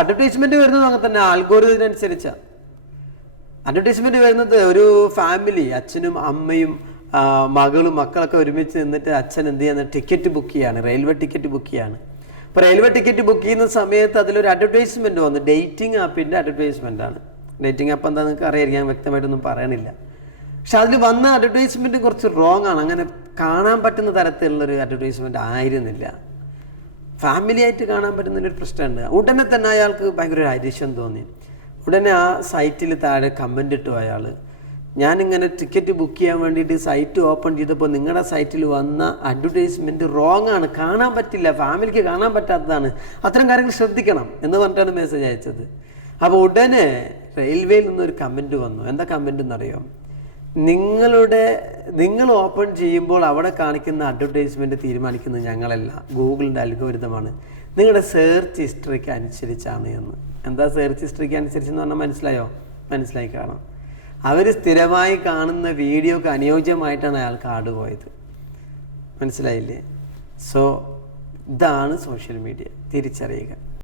Advertisement വരുന്നത് അങ്ങനെ തന്നെ ആൽഗോരിതത്തിനനുസരിച്ചാണ്. അഡ്വർടൈസ്മെന്റ് വരുന്നത് ഒരു ഫാമിലി, അച്ഛനും അമ്മയും മകളും മക്കളൊക്കെ ഒരുമിച്ച് നിന്നിട്ട് അച്ഛൻ എന്ത് ചെയ്യുന്ന ടിക്കറ്റ് ബുക്ക് ചെയ്യാണ്, റെയിൽവേ ടിക്കറ്റ് ബുക്ക് ചെയ്യാണ്. ഇപ്പോൾ റെയിൽവേ ടിക്കറ്റ് ബുക്ക് ചെയ്യുന്ന സമയത്ത് അതിലൊരു അഡ്വർടൈസ്മെന്റ് വന്നു. ഡേറ്റിംഗ് ആപ്പിൻ്റെ അഡ്വർടൈസ്മെന്റ് ആണ്. ഡേറ്റിംഗ് ആപ്പ് എന്താ നിങ്ങൾക്ക് അറിയാം, ഞാൻ വ്യക്തമായിട്ടൊന്നും പറയണില്ല. പക്ഷെ അതിൽ വന്ന അഡ്വർടൈസ്മെന്റ് കുറച്ച് റോങ് ആണ്. അങ്ങനെ കാണാൻ പറ്റുന്ന തരത്തിലുള്ളൊരു അഡ്വർടൈസ്മെന്റ് ആയിരുന്നില്ല. ഫാമിലി ആയിട്ട് കാണാൻ പറ്റുന്നൊരു പ്രശ്നമുണ്ട്. ഉടനെ തന്നെ അയാൾക്ക് ഭയങ്കര ഒരു അരിശം തോന്നി. ഉടനെ ആ സൈറ്റിൽ താഴെ കമൻ്റ് ഇട്ടു അയാൾ, ഞാനിങ്ങനെ ടിക്കറ്റ് ബുക്ക് ചെയ്യാൻ വേണ്ടിയിട്ട് സൈറ്റ് ഓപ്പൺ ചെയ്തപ്പോൾ നിങ്ങളുടെ സൈറ്റിൽ വന്ന അഡ്വർടൈസ്മെൻറ്റ് റോങ് ആണ്, കാണാൻ പറ്റില്ല, ഫാമിലിക്ക് കാണാൻ പറ്റാത്തതാണ്, അത്തരം കാര്യങ്ങൾ ശ്രദ്ധിക്കണം എന്ന് പറഞ്ഞിട്ടാണ് മെസ്സേജ് അയച്ചത്. അപ്പോൾ ഉടനെ റെയിൽവേയിൽ നിന്നൊരു കമൻറ്റ് വന്നു. എന്താ കമൻ്റ് എന്നറിയോ? നിങ്ങൾ ഓപ്പൺ ചെയ്യുമ്പോൾ അവിടെ കാണിക്കുന്ന അഡ്വർടൈസ്മെൻറ്റ് തീരുമാനിക്കുന്നത് ഞങ്ങളല്ല, ഗൂഗിളിൻ്റെ അൽഗോരിതമാണ്, നിങ്ങളുടെ സെർച്ച് ഹിസ്റ്ററിക്ക് അനുസരിച്ചാണ് എന്ന്. എന്താ സെർച്ച് ഹിസ്റ്ററിക്ക് അനുസരിച്ചെന്ന് പറഞ്ഞാൽ മനസ്സിലായി കാണാം. അവർ സ്ഥിരമായി കാണുന്ന വീഡിയോക്ക് അനുയോജ്യമായിട്ടാണ് അയാൾക്ക് ആഡ് പോയത്. മനസ്സിലായില്ലേ? സോ ഇതാണ് സോഷ്യൽ മീഡിയ. തിരിച്ചറിയുക.